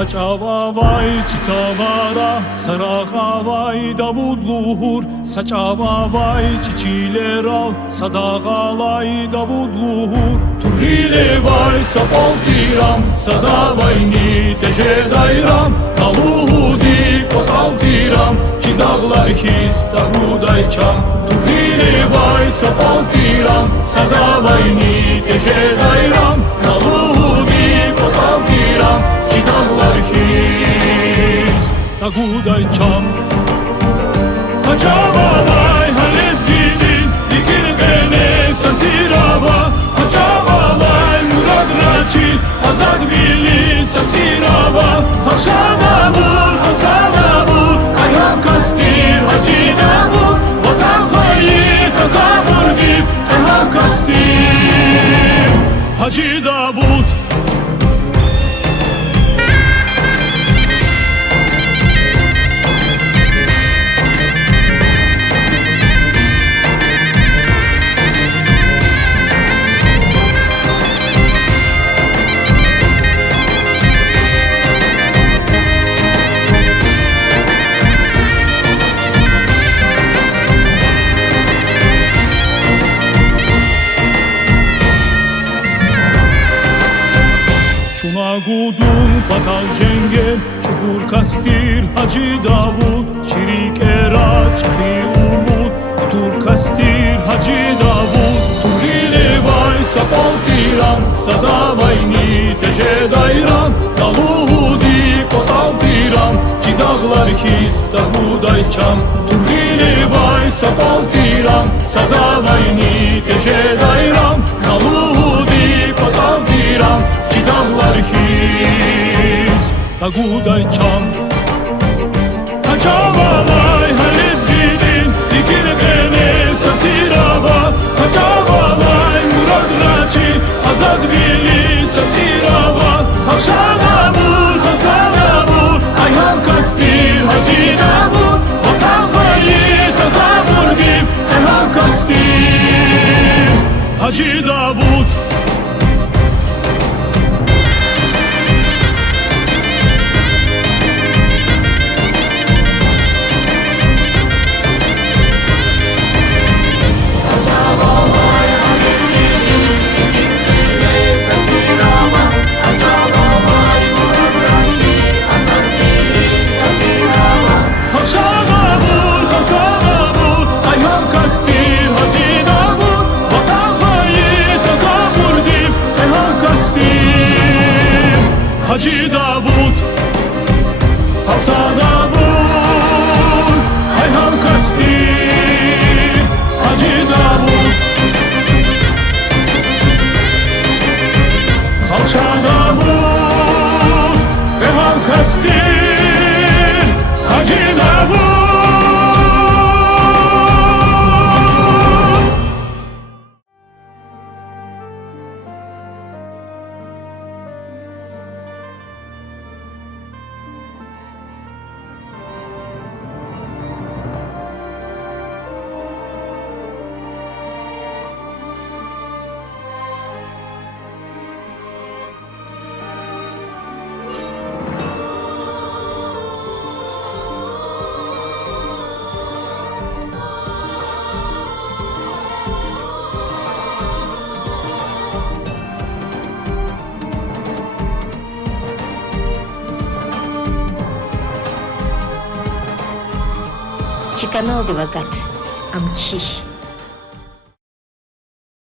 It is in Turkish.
Saçavavay çitavara sarağavay davudluhur Saçavavay çiçileral sadağalay davudluhur Turgilevay sapaltiram sadavayni tejedayram Naluhudi kotaltiram ki dağlar histagudayçam Turgilevay sapaltiram sadavayni tejedayram Naluhudi kotaltiram ki dağlar histagudayçam Haçavalay halezginin dikilgene sasirava Haçavalay muradraçi azadvili sasirava Haşanavur hasanavur ayhan kastir hacinavur Vatan hayı takabur dip ayhan kastir Hacı Davut Çunagudun bakal cengel çukur kastir Hacı Davud şirik era çıkı umut kutur kastir Hacı Davud Turgilevay sapaltiram sadavayni tejedayram Naluhudi kotaltiram ki dağlar histagudayçam Turgilevay sapaltiram sadavayni tejedayram Naluhudi kotaltiram ki dağlar histagudayçam Haçavalay halezginin dikilgene sasirava Haçavalay muradraçi azadvili sasirava Haşanavur hasanavur ayhan kastir hacinavur Vatan hayı takabur dip ayhan kastir Hacı Davut Hacı Davut Kalsa Davut ayhan kastir Hacı Davut Kalsa Davut ayhan kastir Hacı Davut Чеканал девагат, амчиш.